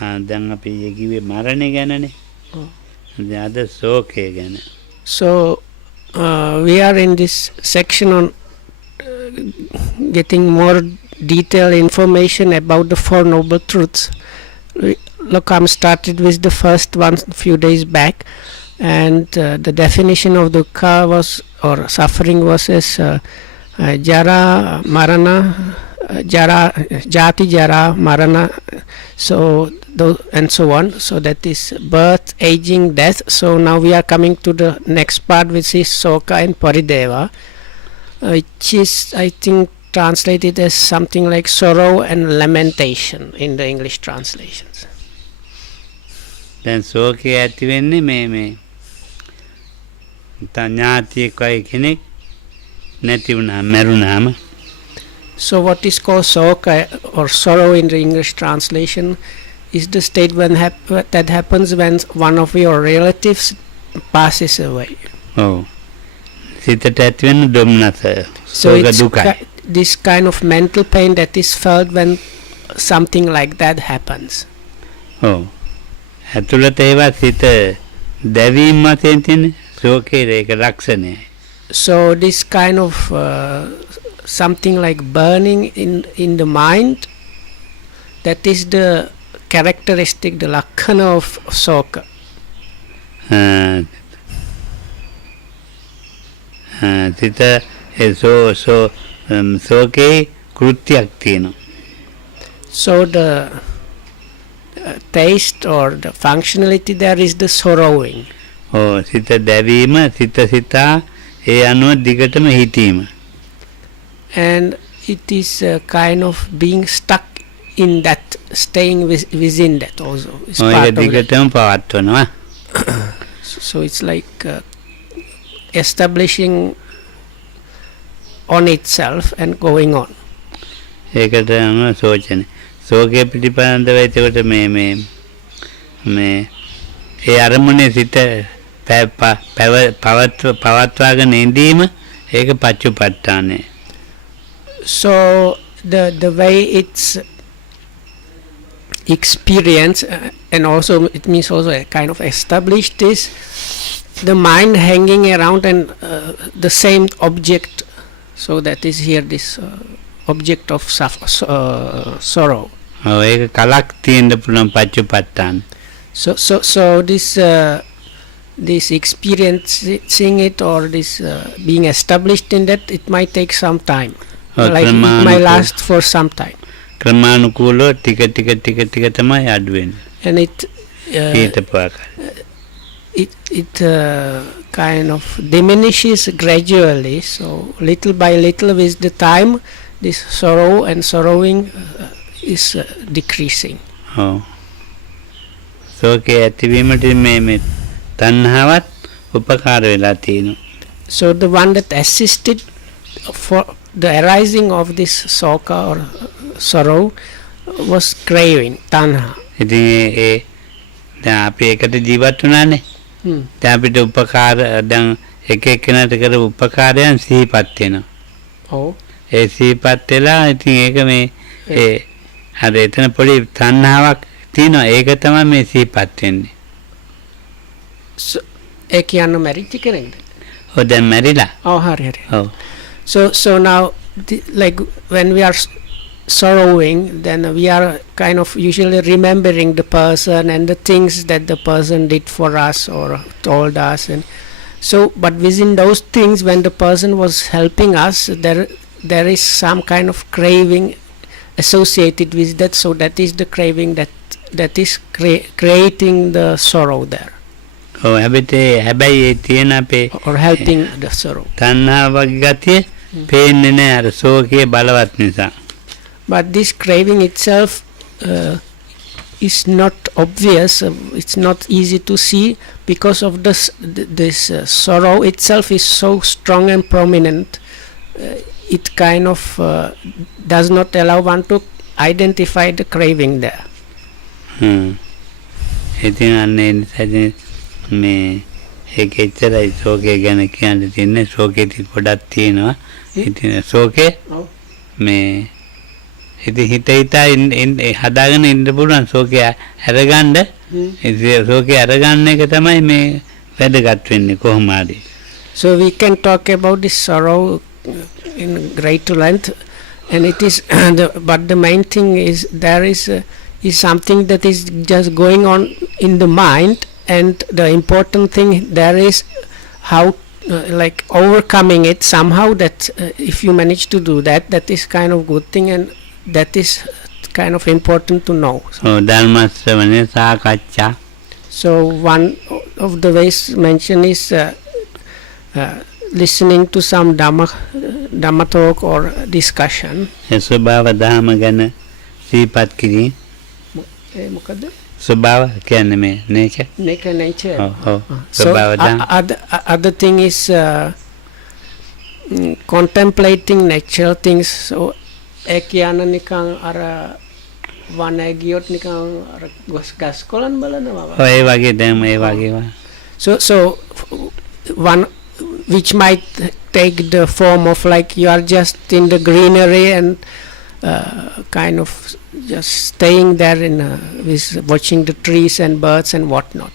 දැන් අපි කිව්වේ මරණය ගැනනේ. දැන් අද ශෝකය ගැන. So we are in this section on getting more detailed information about the Four Noble Truths. Lokam started with the first one a few days back, and the definition of dukkha was, or suffering, was as jara, marana, jati, jara, marana, so and so on. So that is birth, aging, death. So now we are coming to the next part, which is soka and parideva, which is, I think, translated as something like sorrow and lamentation in the English translations. දැන් ශෝකය ඇති වෙන්නේ මේ ඥාතියෙක්වයි කෙනෙක් නැති වුණා මැරුණාම. So what is called soka or sorrow in the English translation is the state when that happens when one of your relatives passes away. ඔව්. සිතට ඇති වෙන දුම්නස. So it's this kind of mental pain that is felt when something like that happens. ඔව්. ඇතුළත ඒවා සිත දැවීම වශයෙන් තියෙන ශෝකයේ ඒක ලක්ෂණය. So this kind of something like burning in the mind, that is the characteristic, the lakhana of soka. සිත ශෝකේ කෘත්‍යයක් තියෙනවා. So the taste or the functionality there is the sorrowing. සිත දැවීම, සිතා ඒ අනුව දිගටම හිතීම. And it is a kind of being stuck in that, staying within that also. ඒක දිගටම පවත්වනවා. So it's like establishing on itself and going on. ඒකට අනුව සෝචන. ශෝකයේ පිටිපන්දව එතකොට මේ ඒ අරමුණේ සිත පවත්වාගෙන ඉඳීම ඒක පච්චුපට්ඨානය. So the way it's experienced and also it means also a kind of established is the mind hanging around and the same object. So that is here this object of sorrow. ඒක කලක් තියෙන්න පුළුවන් පච්චුපට්ඨාන. So this experiencing it or this being established in that, it might take some time. Like it might last for some time. ක්‍රමානුකූලව ටික තමයි අඩු වෙන්නේ. And it kind of diminishes gradually. So little by little with the time, this sorrow and sorrowing is decreasing. ශෝකයේ ඇතිවීමට මේ තණ්හාවත් උපකාර වෙලා තියෙනවා. So the one that assisted for the arising of this soka or sorrow was craving, tanha. ඉතින් දැන් අපි එකට ජීවත් වුණානේ. දැන් අපිට උපකාර දැන් එක එක්කෙනාට කර උපකාරයන් සිහිපත් වෙනවා. ඔව්. ඒ සිහිපත් වෙලා ඉතින් ඒක මේ අර එතන පොඩි තණ්හාවක් තියෙනවා. ඒක තමයි මේ සිහිපත් වෙන්නේ. ඒ කියන්න මැරිච්ච කෙනෙක්ද? ඔව් දැන් මැරිලා. ඔව් හරි. ඔව්. So now like when we are sorrowing, then we are kind of usually remembering the person and the things that the person did for us or told us, and so but within those things, when the person was helping us, there is some kind of craving associated with that. So that is the craving that is creating the sorrow there. හැබැයි තියෙන අපේ or helping the sorrow. තණ්හාවගේ ගතිය පේන්නේ නැහැ අර ශෝකයේ බලවත් නිසා. But this craving itself is not obvious. It's not easy to see because of this sorrow itself is so strong and prominent. It kind of does not allow one to identify the craving there. ඉතින් අන්නේ මේ ඒක එච්චරයි ශෝකය ගැන කියන්න තියෙන්නේ. ශෝකෙත් ගොඩක් තියෙනවා. ඉතින් ශෝකේ මේ ඉතින් හිත හිතා හදාගෙන ඉන්න පුළුවන් ශෝකය අරගන්න. ඉතින් ශෝකය අරගන්න එක තමයි මේ වැදගත් වෙන්නේ කොහොම හරි. So we can talk about this sorrow in great length, and it is but the main thing is there is something that is just going on in the mind, and the important thing there is how like overcoming it somehow. That if you manage to do that, that is kind of good thing, and that is kind of important to know. ධර්ම ශ්‍රවණය සාකච්ඡා. So one of the ways mentioned is listening to some Dhamma talk or discussion. ස්වභාව ධර්ම ගැන සිහිපත් කිරීම. මොකද? ස්වභාව කියන්නේ මේ nature. Nature. So other thing is contemplating natural things. So කියන නිකන් අර වනය ගියොත් නිකන් අර ගස් කොළන් බලනවා. ඒ වගේ දැන් ඒ වගේ. So one which might take the form of like you are just in the greenery and kind of just staying there in with watching the trees and birds and whatnot.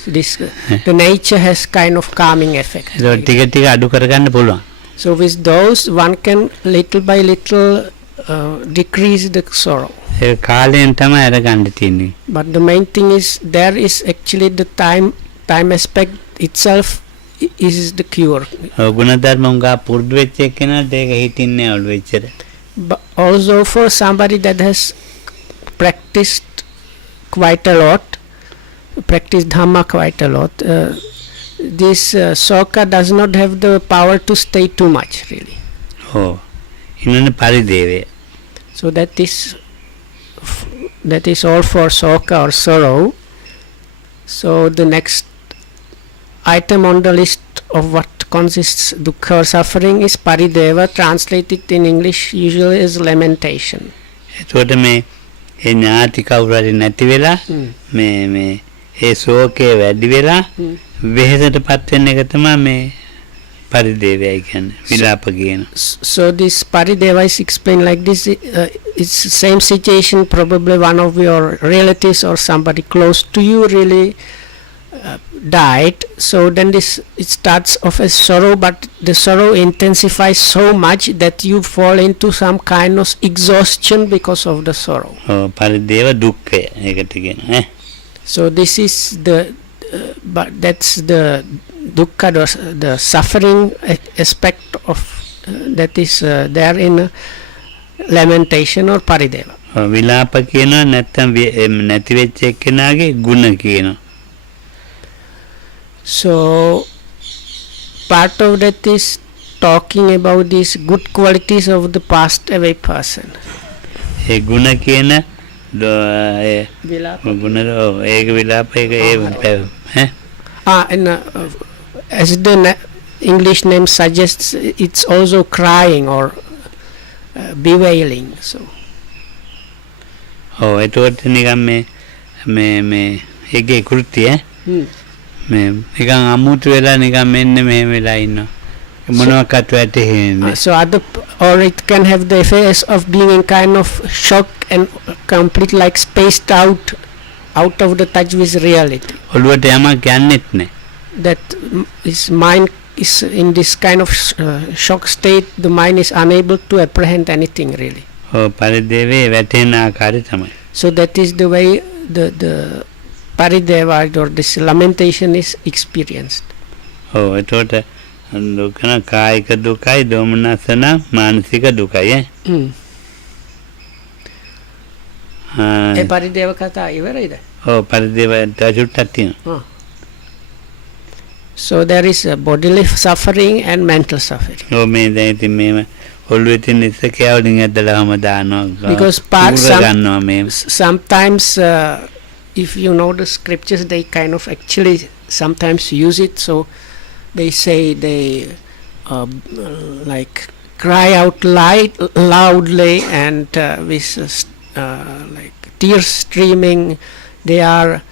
So this the nature has kind of calming effect. So ටික ටික අඩු කරගන්න පුළුවන්. So with those one can little by little decrease the sorrow. ඒ කාලයෙන් තමයි අරගන්න තියෙන්නේ. But the main thing is there is actually the time aspect itself is the cure. ගුණධර්ම උංගා පුරුදු වෙච්ච එක්කෙනාට ඒක හිතින්නේ අවුල් වෙච්චර. But also for somebody that has practiced quite a lot, practiced Dhamma quite a lot, this Soka does not have the power to stay too much really. ඉන්නනේ පරිදේවය. So that is all for Soka or sorrow. So the next item on the list of what consists dukkha or suffering is parideva, translated in English usually is lamentation. එතකොට මේ ඒ ඥාති කවුරු හරි නැති වෙලා මේ ඒ ශෝකේ වැඩි වෙලා වෙහෙසටපත් වෙන එක තමයි මේ පරිදේවයයි කියන්නේ විලාප කියන. So this parideva is explained like this. It's the same situation, probably one of your relatives or somebody close to you really died. So then it starts off as sorrow, but the sorrow intensifies so much that you fall into some kind of exhaustion because of the sorrow. පරිදේව දුක්ඛය ඒකට කියනවා. So this is but that's the dukkha, the suffering aspect of that is there in lamentation or parideva. විලාප කියනවා නැත්නම් නැති වෙච්ච එක්කෙනාගේ ගුණ කියනවා. So part of that is talking about these good qualities of the passed away person. ඒ ගුණ කියන විලාප ගුණ ඒක විලාප ඒක and as the English name suggests, it's also crying or bewailing. So එතකොට නිකන් මේ ඒකේ කෘත්‍යය මේ නිකන් අමුතු වෙලා නිකන් මෙන්න මෙහෙම වෙලා ඉන්නවා. මොනවාකට වැටෙන්නේ. So or it can have the effect of being in kind of shock and complete like spaced out of the touch with reality. ඔළුවට යමක් යන්නෙත් නැහැ. That his mind is in this kind of shock state. The mind is unable to apprehend anything really. පරිදේවේ වැටෙන ආකාරය තමයි. So that is the way the parideva or this lamentation is experienced. එතකොට දුකන කායික දුකයි දෝමනසන මානසික දුකයි. ඒ පරිදේව කතා ඉවරයිද? පරිදේව ටචුට්ටක් තියෙනවා. So there is a bodily suffering and mental suffering. මේ දැන් ඉතින් මේව ඔළුවේ තියෙන ඉස්සකේ වලින් ඇදලාම දානවා. Because sometimes if you know the scriptures, they kind of actually sometimes use it. So they say they like cry out loudly and with like tears streaming. They are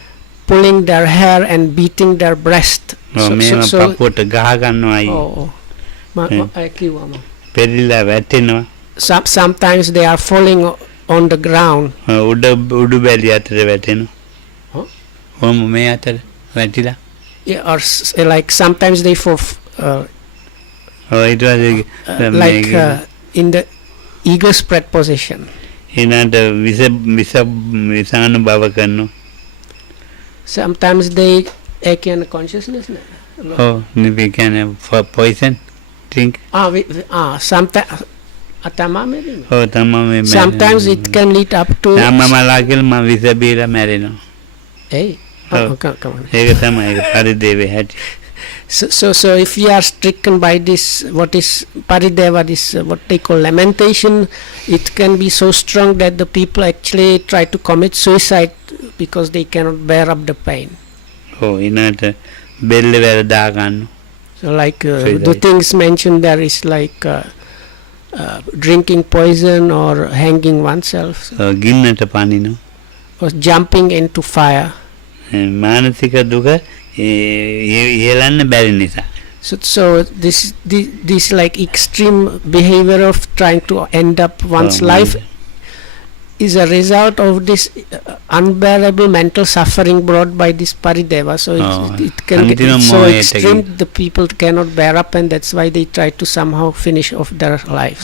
pulling their hair and beating their breast. පපුවට ගහ ගන්නවායි. කිව්වම. පෙරිලා වැටෙනවා. Sometimes they are falling on the ground. උඩු බැලිය අතර වැටෙනවා. Huh? ඔහොම මේ අතර වැටිලා. Yeah, or like sometimes they for ඊට පස්සේ like in the ego spread position. ඊළඟට විසාණු බව කරනවා. Sometimes they can consciousness. ඔව් නිවි කියන්නේ poison drink. Sometimes atama maybe. ඔව් තමයි Sometimes it can lead up to. මමලා කියලා මම විස බීලා මැරෙනවා. Hey. Oh. Come on. ඒක තමයි ඒක පරිදේවේ හැටි. So if you are stricken by this, what is parideva, this what they call lamentation, it can be so strong that the people actually try to commit suicide because they cannot bear up the pain. ඔව් ඊනට බෙල්ල වැල දා ගන්නවා. So like the things mentioned there is like drinking poison or hanging oneself ගින්නට පනිනවා. or jumping into fire. මානසික දුක ඉහෙලන්න බැරි නිසා. So this like extreme behavior of trying to end up one's life is a result of this unbearable mental suffering brought by this parideva. So it can get so extreme the people cannot bear up, and that's why they try to somehow finish off their lives.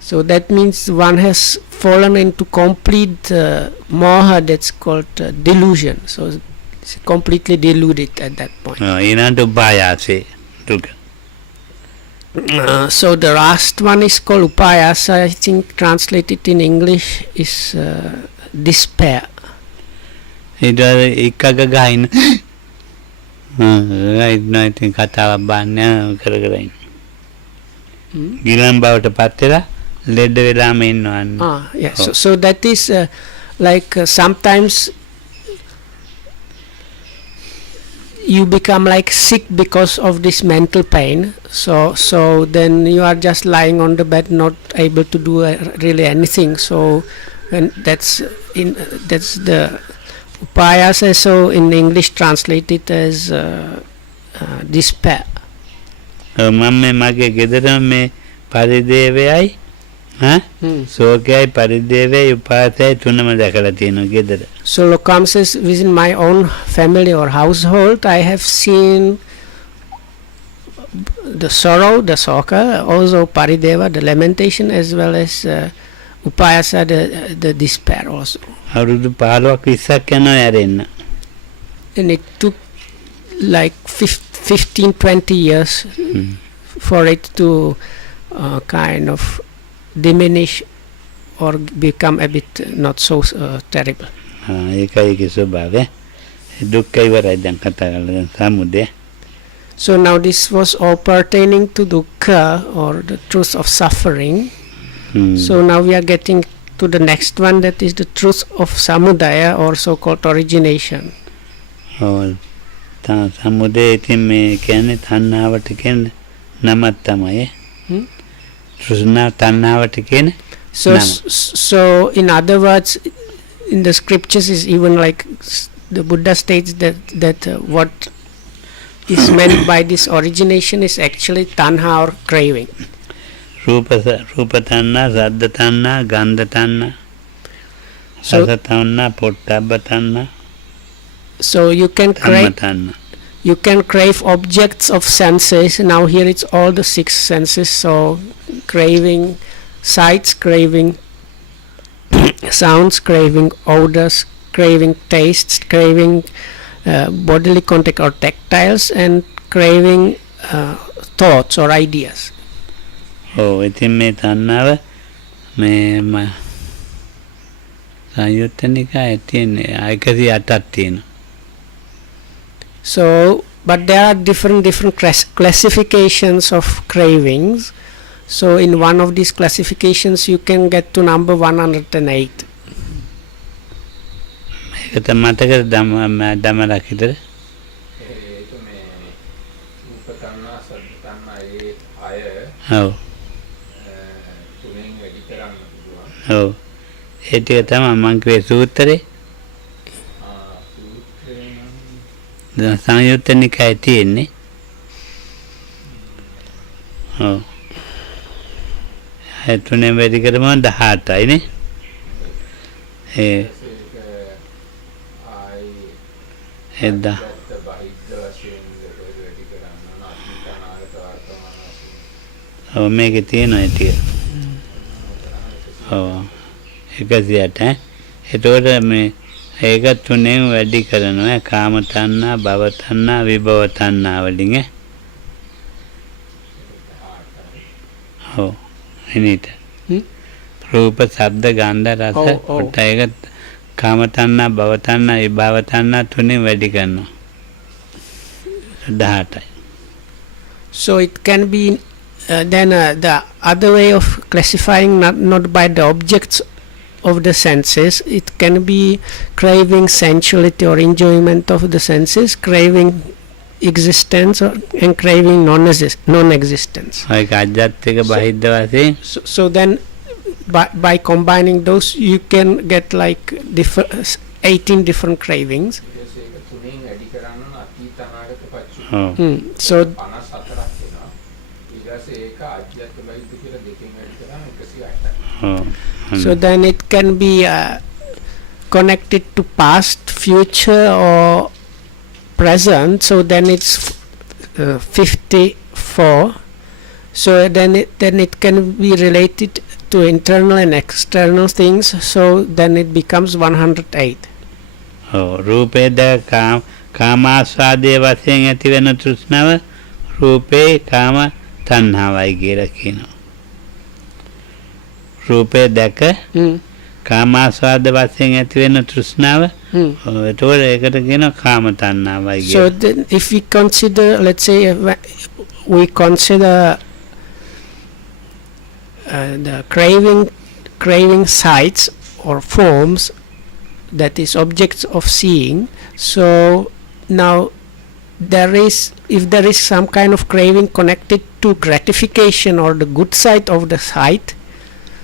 So that means one has fallen into complete moha, that's called delusion. So it's completely deluded at that point. So the last one is called upayasa. I think translated in English is despair. It was ikagain. Right now I think katawa bannya karagarain. Gilan bawata pattela led වෙලාම ඉන්නවා. Yeah. So that is like sometimes you become like sick because of this mental pain. So then you are just lying on the bed, not able to do really anything. So and that's the upayasa. So in English translated as despair. මම මගේ ගෙදර මේ පරිදේවයයි සෝකයයි පරිදේවයයි උපාසයයි තුනම දැකලා තියෙනවා ගෙදර. So Lokam says, within my own family or household, I have seen the sorrow, the soka, also parideva, the lamentation, as well as upayasa, the despair also. අවුරුදු 15ක් 20ක් යනවා ඇරෙන්න. And it took like 15-20 years for it to kind of diminish or become a bit not so terrible. ඒකයි ඒකේ ස්වභාවය. දුක්ඛ ඉවරයි දැන් කතා කරලා දැන් සමුදය. So now this was all pertaining to dukkha or the truth of suffering. So now we are getting to the next one, that is the truth of samudaya or so-called origination. සමුදය ඉතින් මේ කියන්නේ තණ්හාවට කියන නමක් තමයි. තෘෂ්ණා තණ්හාවට කියන So in other words, in the scriptures is even like the Buddha states that what is meant by this origination is actually tanha or craving. රූප තණ්හා, සද්ද තණ්හා, ගන්ධ තණ්හා, රස තණ්හා, පොට්ටබ්බ තණ්හා. So you can crave objects of senses. Now here it's all the 6 senses. So craving sights, craving sounds, craving odors, craving tastes, craving bodily contact or tactiles, and craving thoughts or ideas. ඉතින් මේ තණ්හාව මේ සංයුත්ත නිකායේ තියෙන 108ක් තියෙනවා. So, but there are different classifications of cravings. So in one of these classifications you can get to number 108. මේක මතකද දමලා කිතර? ඒක මේ රූප තණ්හා, සද්ද තණ්හා ඒ අය ඔව්. තුනෙන් වැඩි කරන්න පුළුවන්. ඔව්. ඒ ටික තමයි මම කිව්වේ සූත්‍රේ. සංයුත්ත නිකායේ තියෙන්නේ. ඔව්. තුනේ වැඩි කරම 18යි නේ. ඒ ඒක ආයි එදා ඇත්ත බහිද්ද වශයෙන් වැඩි කරන්න ඕන අතීත අනාගත වර්තමාන වශයෙන්. ඔව් මේකේ තියෙනවා ඒ ටික. ඔව් 108 එතකොට මේ ඒක තුනෙන් වැඩි කරනවා කාම තණ්හා භව තණ්හා විභව තණ්හා වලින් ඔව් එනිට රූප ශබ්ද ගන්ධ රස ඔව්, ඔව්. කොට ඒක කාම තණ්හා භව තණ්හා විභව තණ්හා තුනෙන් වැඩි කරනවා 18යි. So it can be then the other way of classifying, not by the objects of the senses, it can be craving sensuality or enjoyment of the senses, craving existence and craving non-existence. ඒක අජ්ජත්තික බහිද්ද වශයෙන් So then by combining those you can get like 18 different cravings. ඊට ඒක තුنين වැඩි කරන්න ඕන අතීත අනාගත පච්චු. ඔව් So 54ක් වෙනවා. ඊට පස්සේ ඒක අධ්‍යාත්ම බහිද්ද කියලා දෙකෙන් වැඩි කරාම 108යි. ඔව් so then it can be connected to past, future or present, so then it's 54. So then it can be related to internal and external things, so then it becomes 108. ඔව් රූපේද කාමාස්වාදයේ වශයෙන් ඇති වෙන තෘෂ්ණාව රූපේ කාම තණ්හාවයි කියලා කියනවා. රූපේ දැක කාමාස්වාද වශයෙන් ඇති වෙන තෘෂ්ණාව එතකොට ඒකට කියනවා කාම තණ්හාවයි So කියලා. then if we consider, let's say we consider the craving sights or forms, that is objects of seeing. So now if there is some kind of craving connected to gratification or the good side of the sight,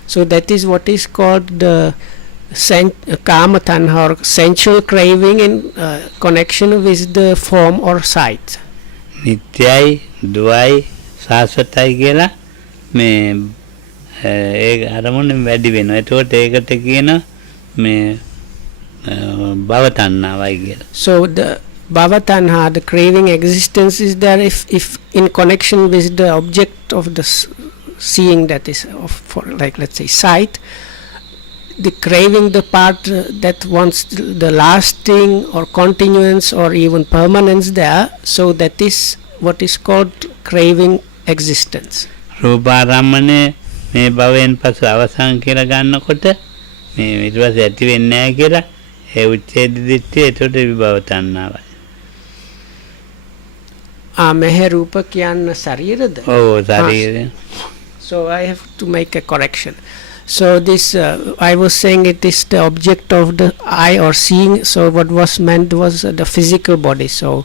so that is what is called the kama tanha or sensual craving in connection with the form or sight. නිත්‍යයි දුවයි සාස්වතයි කියලා මේ ඒ අරමුණෙන් වැඩි වෙනවා. එතකොට ඒකට කියන මේ භව තණ්හාවයි කියලා. So the bhava tanha, the craving existence, is there if in connection with the object of the seeing, that is of, for like let's say sight, the craving the part that wants thelasting or continuance or even permanence there, so that is what is called craving existence. රූපාරම්මනේ මේ භවයෙන් පසු අවසන් කියලා ගන්නකොට මේ ඊට පස්සේ ඇති වෙන්නේ නැහැ කියලා ඒ උච්ඡේද දිට්ඨිය එතකොට විභව තණ්හාවයි. Mehe rupa kiyanna sarirada. ඔව් ශරීරය. So I have to make a correction. So this I was saying it is the object of the eye or seeing. So what was meant was the physical body. So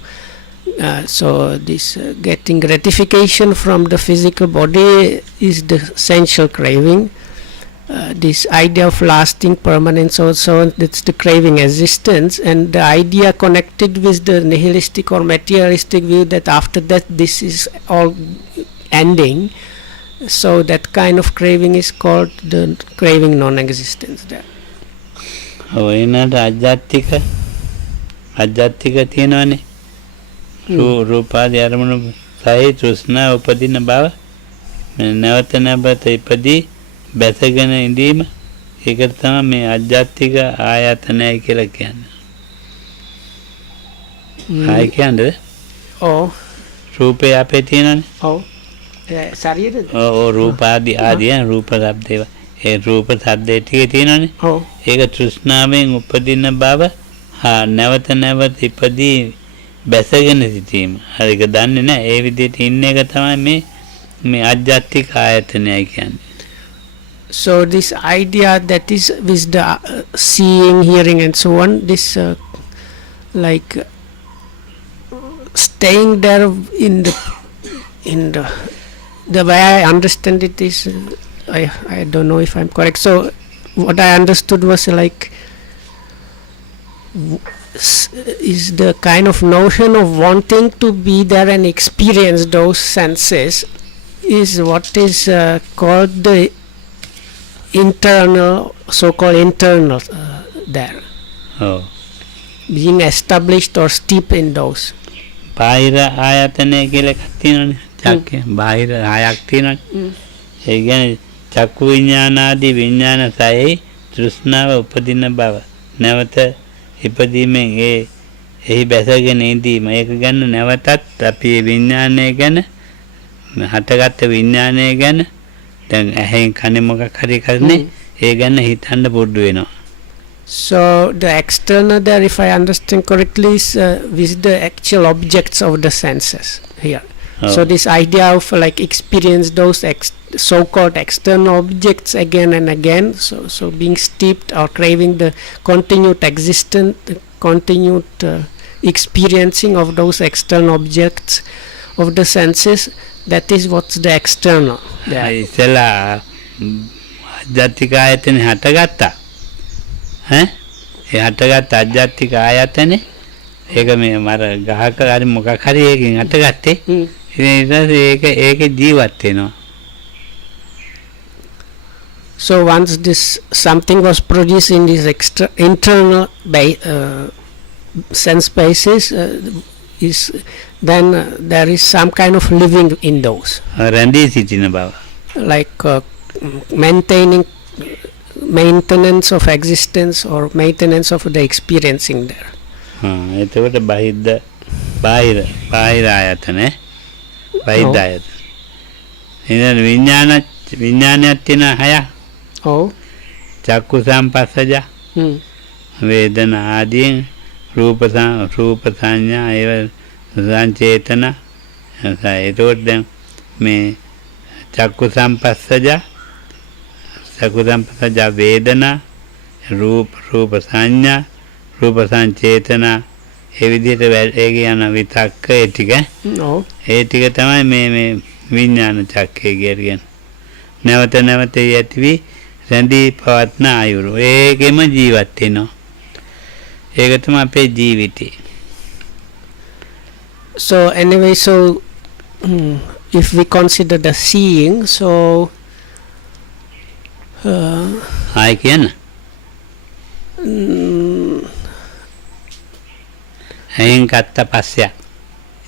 this getting gratification from the physical body is the sensual craving. This idea of lasting permanence also, that's the craving existence, and the idea connected with the nihilistic or materialistic view that after that this is all ending. So that kind of craving is called the craving non-existence there. ඔව් එනට අජ්ජත්තික තියෙනවනේ. රූපාදී අරමුණු සහි තෘෂ්ණා උපදින බව නැවත නැවත ඉපදී බැසගෙන ඉඳීම ඒකට තමයි මේ අජ්ජත්තික ආයතනය කියලා කියන්නේ. ආයි කියන්නේ Oh, රූපේ අපේ තියෙනනේ. oh, ශරීරද? ඔව් රූපාදී ආදී රූප ශබ්දේ ඒ රූප ශබ්දේ ටිකේ තියෙනනේ. Oh, ඒක තෘෂ්ණාවෙන් උපදින බව නැවත නැවත ඉපදී බැසගෙන සිටීම. හරික දන්නේ නැහැ. ඒ විදිහට ඉන්න එක තමයි මේ අජ්ජත්තික ආයතනයයි කියන්නේ. so this idea that is with the seeing, hearing and so on, this like staying there in the way I understand it is I don't know if I'm correct. So what I understood was like is the kind of notion of wanting to be there and experience those senses is what is called the internal, so-called internal there, ඔව්. being established or steep in those. බාහිර ආයතනය කියලා එකක් තියෙනවනේ. චක්කේ බාහිර ආයක් තියෙනවනේ. ඒ කියන්නේ චක්කු විඥානාදී විඥාන සයයි තෘෂ්ණාව උපදින බව. නැවත ඉපදීමෙන් එහි බැසගෙන ඉඳීම. ඒක ගැන නැවතත් අපි මේ විඥානය ගැන හටගත්ත විඥානය ගැන දැන් ඇහෙන් කනේ මොකක් හරි කරන්නේ ඒ ගැන හිතන්න පුරුදු වෙනවා. So the external there, if I understand correctly, is with the actual objects of the senses here. So this idea of like experience those so-called external objects again and again, so being steeped or craving the continued existence, the continued experiencing of those external objects of the senses, that is what's the external there. ඉතලා ආධ්‍යාත්මික ආයතන හටගත්තා. ඒ හටගත් ආධ්‍යාත්මික ආයතනේ ඒක මේ මර ගහක හරි මොකක් හරි එකකින් හටගත්තේ. ඊට පස්සේ ඒක ජීවත් වෙනවා. So once this something was produced in this internal sense basis, is then there is some kind of living in those, රැඳී සිටින බව. like maintenance of existence or maintenance of the experiencing there. එතකොට බාහිර ආයතන බාහිර ආයතන. ඉතින් විඥානයක් තියෙන 6. Oh. චක්කු සම්පස්සජ වේදනා ආදීන් රූප සංඥා ඒව සංචේතන. එතකොට දැන් මේ චක්කු සම්පස්සජ වේදනා රූප සංඥා රූප සංචේතන ඒ විදිහට ඒ කියන විතක්ක ඒ ටික තමයි මේ විඥාන චක්කය කියන්නේ. නැවත යතිවි රැඳී පවත්න ආයුරු. ඒකෙම ජීවත් වෙනවා. ඒක තමයි අපේ ජීවිතේ. So anyway, so if we consider the seeing, so ආයි කියන්න. ඇයින් කත්ත පස්සයක්.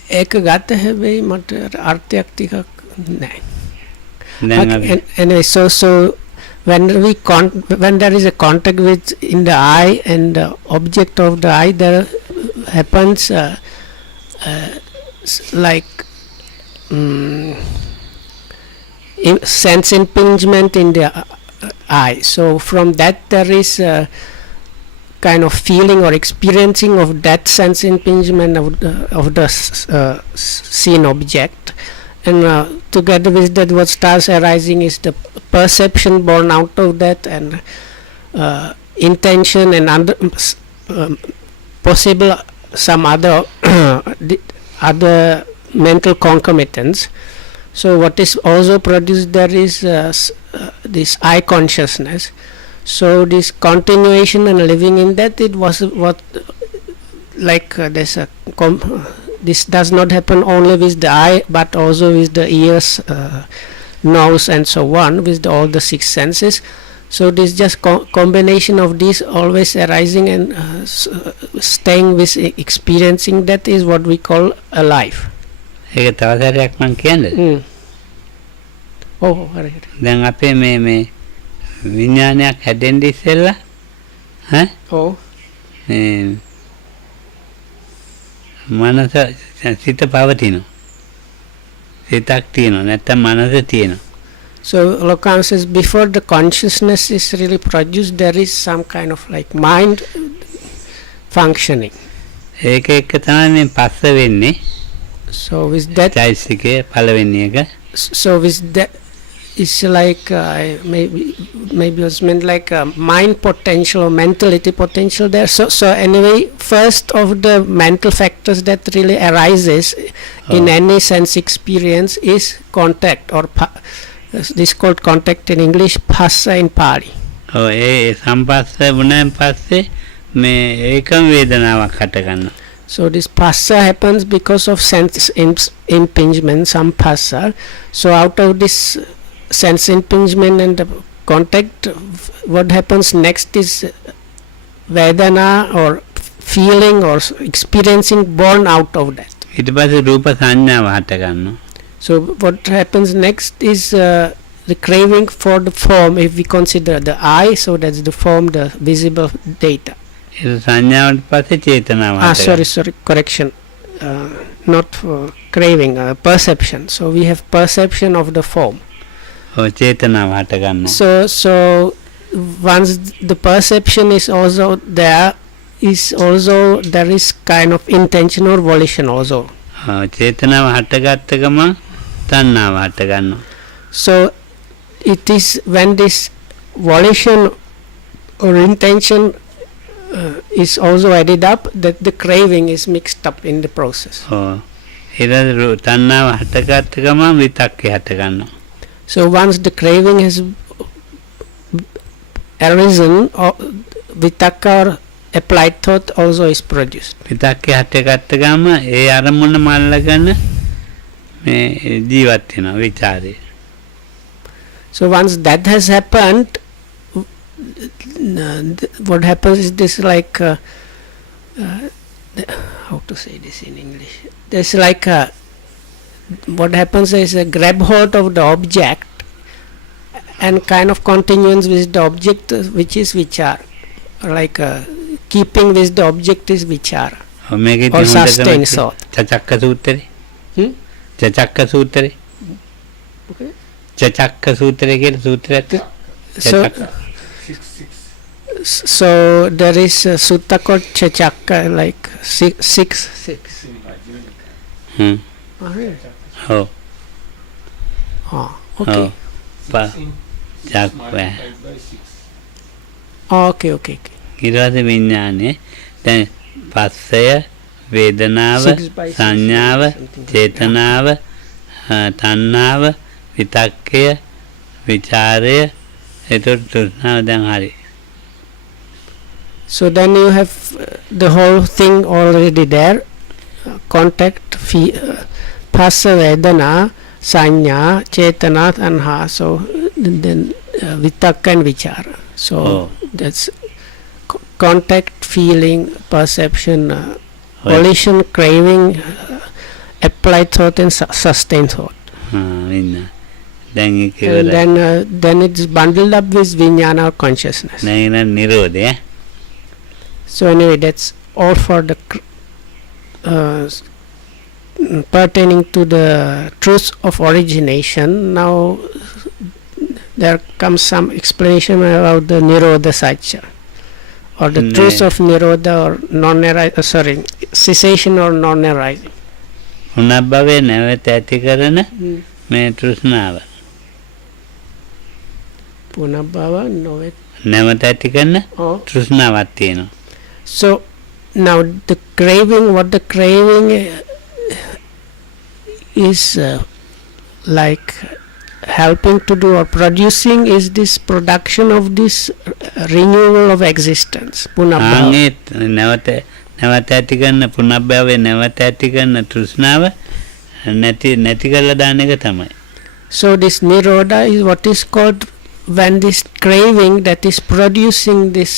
ඒක ගත හැබැයි මට අර්ථයක් ටිකක් නැහැ. Anyway, so when there is a contact with in the eye and the object of the eye, there happens like sense impingement in the eye. So from that there is a kind of feeling or experiencing of that sense impingement of the seen object. And together with that, what starts arising is the perception born out of that, and intention and possible some other other mental concomitants. So what is also produced there is this eye consciousness. So this continuation and living in that, it was what like there's a this does not happen only with the eye but also with the ears, nose and so on, with all the 6 senses. So this just combination of these always arising and staying with experiencing, that is what we call alive. ඒක තව සැරයක් මම කියන්නේ. හරි. දැන් අපේ මේ විඥානයක් හැදෙන්න ඉස්සෙල්ලා මනස සිත පවතිනවා. සිතක් තියෙනවා නැත්නම් මනස තියෙනවා. So Lokan says before the consciousness is really produced, there is some kind of like mind functioning. ඒක එක්ක තමයි මේ පස්ස වෙන්නේ. So with that, චෛසිකේ පළවෙනි එක. So with that, it's like maybe was meant like a mind potential or mentality potential there. So anyway, first of the mental factors that really arises in any sense experience is contact, or this called contact in English, phassa in Pali. ඒ සම්පස්ස වුණාන් පස්සේ මේ ඒකම වේදනාවක් හට ගන්නවා. So this phassa happens because of sense impingement, some phassa. So out of this sense impingement and the contact, what happens next is vedana or feeling or experiencing born out of that. ඊට පස්සේ රූප සංඥාව හට ගන්නවා. So what happens next is the craving for the form, if we consider the eye, so that's the form, the visible data. ඒ සංඥාවට පස්සේ චේතනාව හට Sorry, correction. Not craving, perception. So we have perception of the form. ඔව් චේතනාව හට ගන්නවා. So once the perception is also there, there is kind of intention or volition also. චේතනාව හටගත්ත ගමන් තණ්හාව හට ගන්නවා. So it is when this volition or intention is also added up that the craving is mixed up in the process. ඔව්. ඊට තණ්හාව හටගත්ත ගමන් විතක්කේ හට ගන්නවා. So once the craving has arisen, vitakka or applied thought also is produced. විතක්කේ හටගත්ත ගමන් ඒ අරමුණ මල්ලගෙන මේ ජීවත් වෙනවා විචාරේ. So once that has happened, what happens is this like how to say this in English? There's like what happens is a grab hold of the object and kind of continuance with the object, which is vichar, like keeping with the object is vichar or sustain thought. චචක්ක සූත්‍රේ. චචක්ක සූත්‍රේ. Okay. චචක්ක සූත්‍රය කියලා සූත්‍රයක්. So there is sutta called chachakka, like six. ඔව්. Okay. චක්ක. Okay. ඊට පස්සේ විඥානේ දැන් පස්සය වේදනාව 6 by 6 සංඥාව something like චේතනාව තණ්හාව විතක්කය විචාරය එතකොට තෘෂ්ණාව දැන් හරි. So then you have the whole thing already there. Contact, phassa, vedana, sanya, chetana, tanha. So then vitakka and vichara. So that's contact, feeling, perception, volition, craving, applied thought and sustained thought. විඥාන දැන් ඒක And then it's bundled up with vijnana or consciousness. දැන් එන නිරෝධය. So anyway, that's all for the pertaining to the truth of origination. Now there comes some explanation about the nirodha satya, or the truth of nirodha or cessation or non-arising. පුනබ්බවේ නැවත ඇති කරන මේ තෘෂ්ණාව. Punabhava, novet. නැවත ඇති කරන තෘෂ්ණාවක් තියෙනවා. So now the craving, what the craving is like helping to do or producing is this production of this renewal of existence. Punabhava. නැවත ඇති කරන පුනබ්බවේ නැවත ඇති කරන තෘෂ්ණාව නැති කරලා දාන එක තමයි. So this nirodha is what is called when this craving that is producing this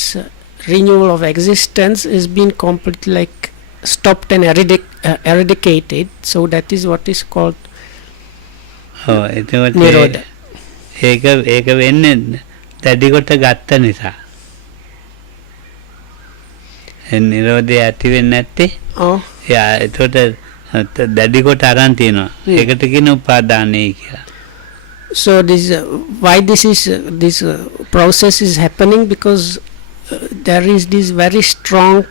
renewal of existence is being completely like stopped and eradicated. So that is what is called nirodha. ඒක වෙන්නේ දැඩි කොට ගත්ත නිසා. නිරෝධය ඇති වෙන්නේ නැත්තේ. එයා ඒකට දැඩි කොට අරන් තියෙනවා. ඒකට කියන උපාදානයි කියලා. So this why this process is happening, because there is this very strong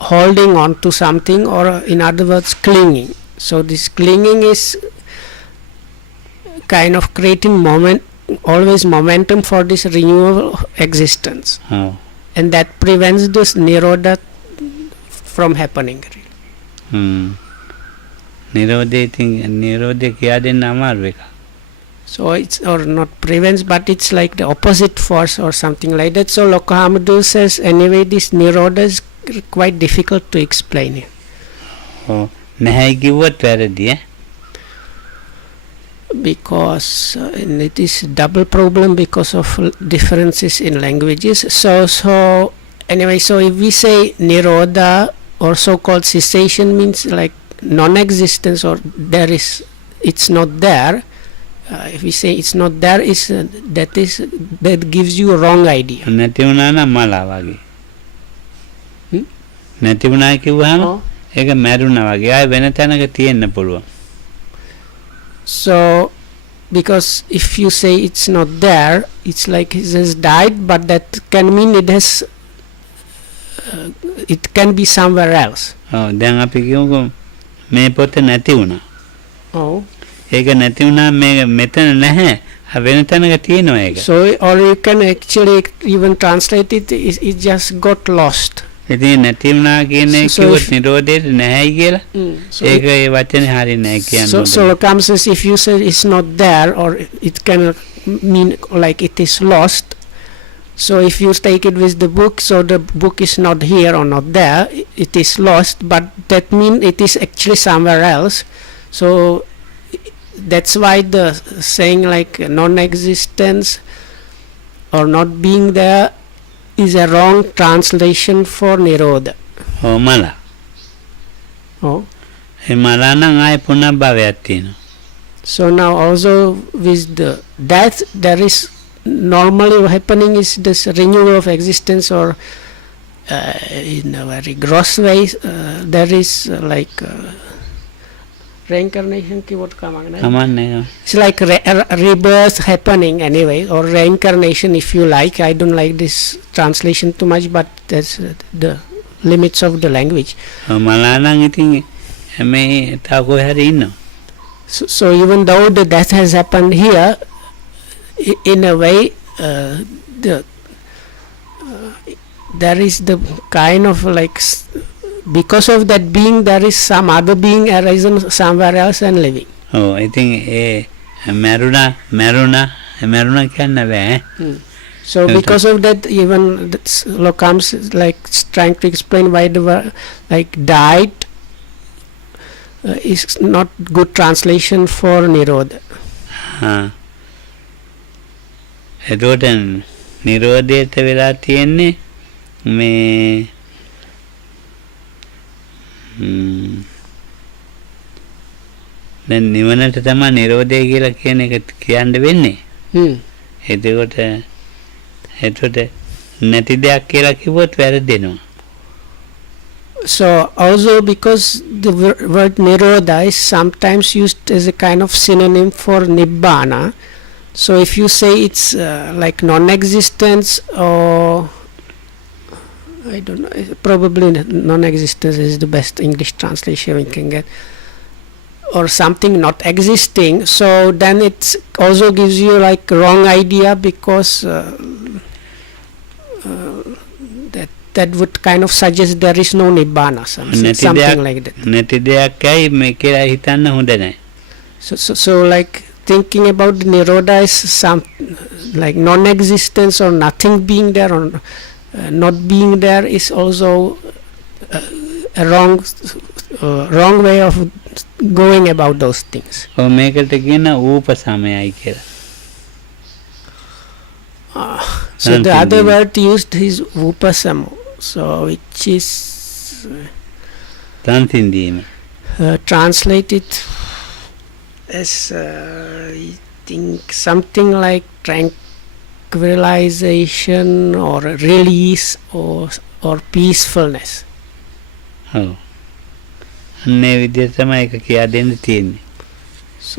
holding on to something, or in other words clinging. So this clinging is kind of creating always momentum for this renewal existence. And that prevents this nirodha from happening. නිරෝධය කියා දෙන්න අමාරු එකක්. So it's or not prevents, but it's like the opposite force or something like that. So Lokohamadu says anyway this nirodha is quite difficult to explain. නැහැ කිව්වත් වැරදි. because and it is double problem because of differences in languages. So anyway, so if we say nirodha or so-called cessation means like non-existence, or there is, it's not there. If we say it's not there, that gives you a wrong idea. නැති වුණා නම් මලා වගේ. නැති වුණා කිව්වහම ඒක මැරුණා වගේ. ආයෙ වෙන තැනක තියෙන්න පුළුවන්. So because if you say it's not there, it's like it has died, but that can mean it has it can be somewhere else. ඔව් දැන් අපි කියමුකෝ මේ පොත නැති වුණා. Oh. ඒක නැති වුණා මේ මෙතන නැහැ. වෙන තැනක තියෙනවා ඒක. So or you can actually even translate it just got lost. ඉතින් නැති වුණා කියන එක කිව්වොත් නිරෝධයට නැහැයි කියලා. ඒක ඒ වචනේ හරිය නැහැ කියන්නේ. So Lokam says if you say it's not there, or it can mean like it is lost. So if you take it with the book, so the book is not here or not there, it is lost, but that means it is actually somewhere else. So that's why the saying like non-existence or not being there is a wrong translation for nirodha. ඔව් මලා. Oh. ඒ මලා නම් ආයෙ පුනර්භවයක් තියෙනවා. So now also with the death, there is normally happening is this renewal of existence, or in a very gross way, there is like reincarnation ki what කමන්නේ. it's like rebirth happening anyway, or reincarnation if you like. I don't like this translation too much, but that's the limits of the language. මලා නම් ඉතින් මේ තා කොහේ හරි ඉන්නවා. So even though the death has happened here, in a way there is the kind of like because of that being there is some other being arisen somewhere else and living. Oh, I think මැරුණා කියන්න බෑ. So because of that, even Lokams like trying to explain why the word like died is not good translation for nirodha. එතකොට නිරෝධයට වෙලා තියෙන්නේ මේ දැන් නිවනට තමයි නිරෝධය කියලා කියන එක කියන්න වෙන්නේ. එතකොට නැති දෙයක් කියලා කිව්වොත් වැරදෙනවා. So also because the word nirodha is sometimes used as a kind of synonym for nibbana. So if you say it's like non-existence, or I don't know, probably non-existence is the best English translation we can get, or something not existing, so then it also gives you like wrong idea, because that would kind of suggest there is no nibbana, something like that. නැති දෙයක්යි මේ කියලා හිතන්න හොඳ නැහැ. So like thinking about nirodha is some like non-existence or nothing being there, or not being there is also a wrong way of going about those things. ඔව් මේකට කියන ූපසමයයි කියලා. So the other word used is upasamo, so which is translated as I think something like tranquilization or release or peacefulness. ඔව් අන්නේ විදිහට තමයි ඒක කියා දෙන්න තියෙන්නේ. So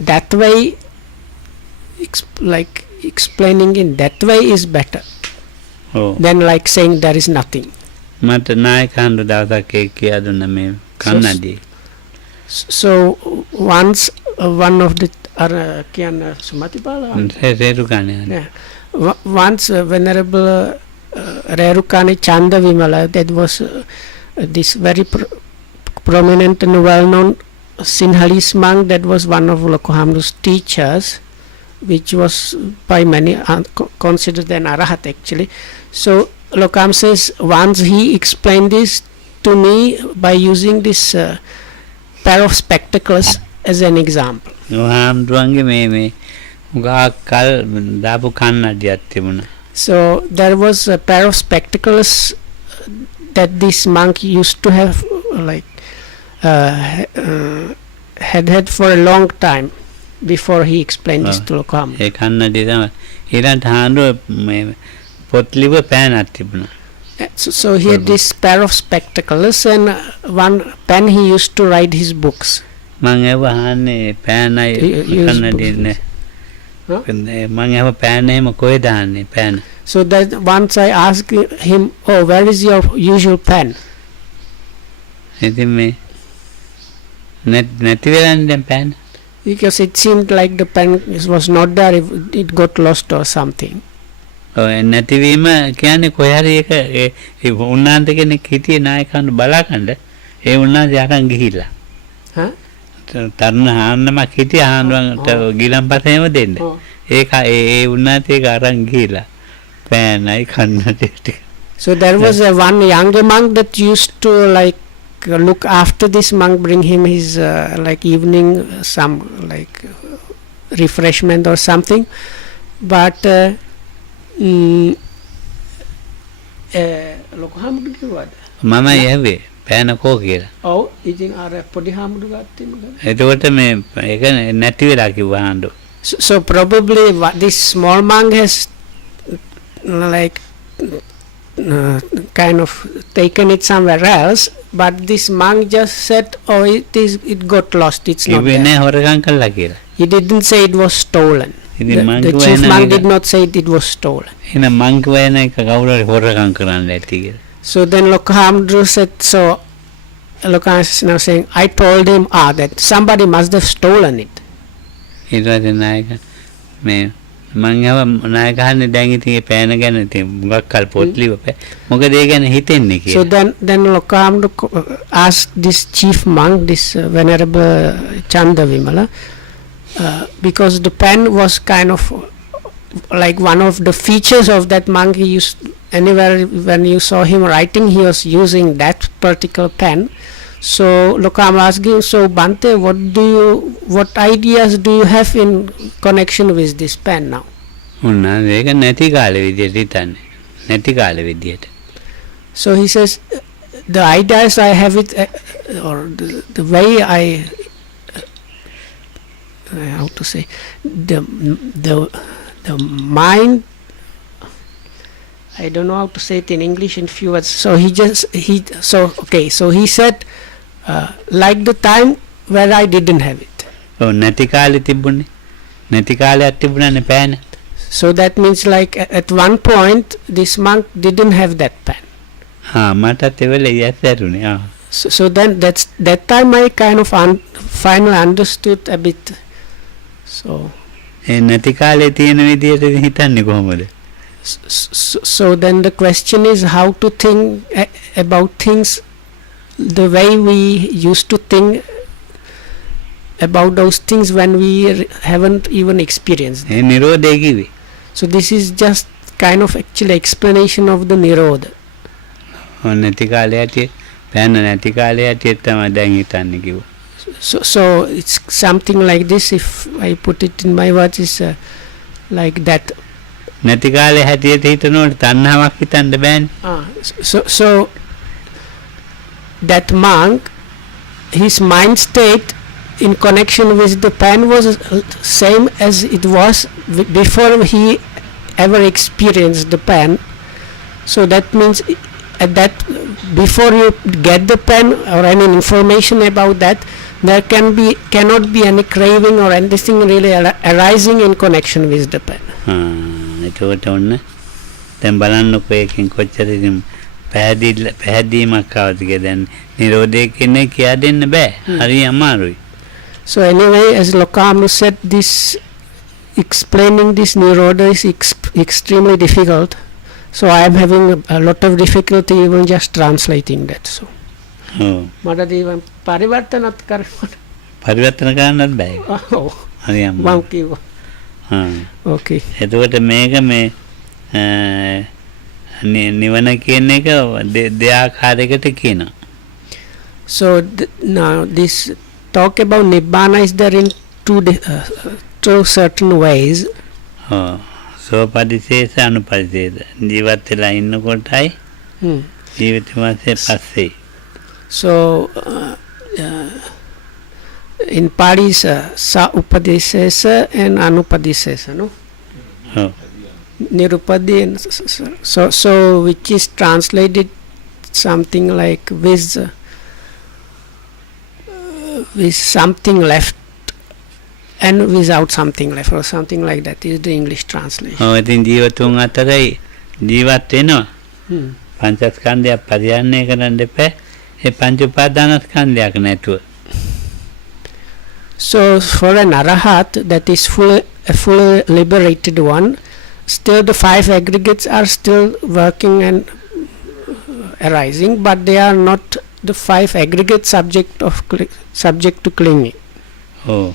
that way like explaining in that way is better than like saying there is nothing. මට නායකහඳු දවසක් ඒක කියා දුන්න මේ කන්නඩියේ. So once one of the once Venerable Rerukani Chanda Vimala, that was this very prominent and well-known Sinhalese monk, that was one of Lokohamru's teachers, which was by many considered an Arahat actually. So Lokam says once he explained this to me by using this pair of spectacles as an example. හාමුදුරන්ගේ මේ උගාක් කල් දාපු කන්නඩියක් තිබුණා. So there was a pair of spectacles that this monk used to have, like had for a long time before he explained this to Lokama. ඒ කන්නඩිය තමයි ඊළඟට හාමුදුරුවෝ මේ පොත් ලිව්ව පෑනක් තිබුණා. So he had this pair of spectacles, and one pen he used to write his books. මං ඒව අහන්නේ පෑනයි කන්නඩිය නේ. මං ඒව පෑන එහෙම කොහෙද දාන්නේ පෑන? So that once I asked him, "Oh, where is your usual pen?" ඉතින් මේ නැති වෙලානේ දැන් පෑන. Because it seemed like the pen was not there, it got lost or something. ඔය නැතිවීම කියන්නේ කොහේ හරි ඒක ඒ උන්නාන්ත කෙනෙක් හිටියේ නායකයන් බලාගන්න ඒ උන්නාන්ත යකන් ගිහිල්ලා. Huh? තරුණ හාන්නමක් හිටියා හාන්වන්ට ගිලම්පත එහෙම දෙන්න. ඒක ඒ උන්නාන්ත ඒක අරන් ගිහිල්ලා පෑනයි කන්නඩිය ටික. So there was one younger monk that used to like look after this monk, bring him his like evening some like refreshment or something, but ලොකු හාමුදුරුවෝ කිව්වද? මම යහුවේ පෑන කෝ කියලා. ඔව් ඉතින් අර පොඩි හාමුදුරුවෝ ගත්තේ මොකද? එතකොට මේ ඒක නැති වෙලා කිව්වා හාමුදුරුවෝ. So probably this small monk has like kind of taken it somewhere else, but this monk just said, "Oh, it got lost, it's not කිව්වේ there." නෑ හොරගම් කළා කියලා. He didn't say it was stolen. The chief monk did not say it was stolen. එහෙනම් මං කියවන එක කවුරු හරි හොරගම් කරන්න ඇති කියලා. So then Lokahamdru said, so Lokam is now saying, I told him that somebody must have stolen it. ඊට පස්සේ නායක මේ මං යව නායකහන්නේ දැන් ඉතින් ඒ පෑන ගැන ඉතින් මුගක් කල් පොත් ලිව්ව මොකද ඒ ගැන හිතෙන්නේ So කියලා. then Lokahamdru asked this chief monk, this venerable Chanda Vimala, because the pen was kind of like one of the features of that monk. He used, anywhere when you saw him writing, he was using that particular pen. So Lokam asked him, so Bante, what ideas do you have in connection with this pen now? උන්නා ඒක නැති කාලෙ විදියට හිතන්නේ. නැති කාලෙ විදියට. So he says, the ideas I have it, or the way I how to say, the mind, I don't know how to say it in English in few words. So so he said, like the time where I didn't have it. ඔව් නැති කාලෙ තිබුණේ. නැති කාලයක් තිබුණානේ පෑන. So that means like at one point this monk didn't have that pen. මටත් ඒ වෙලේ යැසරුනේ. So then that time I kind of finally understood a bit. So ඒ නැති කාලේ තියෙන විදියට හිතන්නේ කොහොමද? So then the question is how to think about things the way we used to think about those things when we haven't even experienced them. ඒ නිරෝධය කිව්වේ. So this is just kind of actually explanation of the Nirodha. නැති කාලේ ඇටි පෑන නැති කාලේ ඇටි තමයි දැන් හිතන්නේ කිව්වා. So it's something like this, if I put it in my words, is like that. නැති කාලේ හැටියට හිතනකොට තණ්හාවක් හිතන්න බෑනේ. So that monk, his mind state in connection with the pen was same as it was before he ever experienced the pen. So that means at that, before you get the pen or any information about that, there cannot be any craving or anything really arising in connection with the pen. එතකොට ඔන්න දැන් බලන්නකො එකෙන් කොච්චර ඉතින් පැහැදීමක් ආවද කියලා. දැන් නිරෝධය කියන්නේ කියා දෙන්න බෑ. හරි අමාරුයි. So anyway, as Lokamu said, this explaining this Nirodha is extremely difficult. So I am having a lot of difficulty even just translating that. So මට even පරිවර්තනත් කරන්න පරිවර්තන කරන්නත් බෑ. හරි අමාරුයි. මම කිව්වා. Okay. එතකොට මේක මේ නිවන කියන එක දෙආකාරයකට කියනවා. So now this talk about Nibbana is there in two certain ways. සෝපදිශේෂ අනුපදිශේෂ ජීවත් වෙලා ඉන්නකොටයි Hmm. ජීවිත මාසේ පස්සේ So in Pali is sa upadisesa and anupadisesa, no? ඔව් Nirupadi and so which is translated something like with something left and without something left or something like that is the English translation. ඔව් ඉතින් ජීවතුන් අතරයි ජීවත් වෙනවා Hmm. පංචස්කන්ධයක් පරිහරණය කරන්න එපා ඒ පංච උපාදානස්කන්ධයක් නැතුව So for an arahat that is a fully liberated one, still the five aggregates are still working and arising, but they are not the five aggregate subject to clinging. ඔව්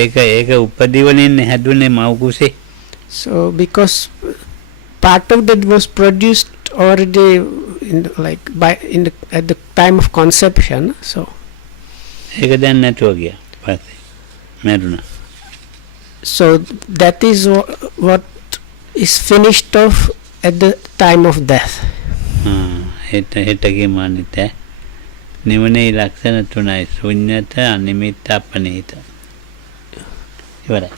ඒක උපදී වලින් හැදුනේ මව් කුසේ So because part of that was produced already at the time of conception, so ඒක දැන් නැතුව ගියා පස්සේ මැරුණා so that is what is finished off at the time of death. හෙටගේ මානිත නිවනේ ලක්ෂණ තුනයි ශුන්‍යත අනිමිත්ත අපනිත ඉවරයි.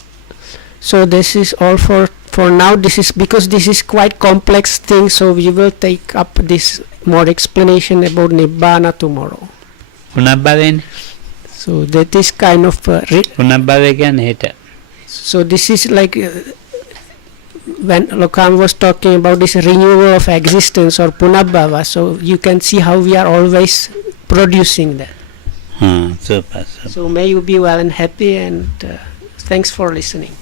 So this is all for now. This is because this is quite complex thing, so we will take up this more explanation about Nibbana tomorrow. පුනබ්බවෙන්නේ So that is kind of පුනබ්බවය කියන්නේ හෙට so this is like when Lokam was talking about this renewal of existence or Punabbhava, so you can see how we are always producing that. super. So may you be well and happy, and thanks for listening.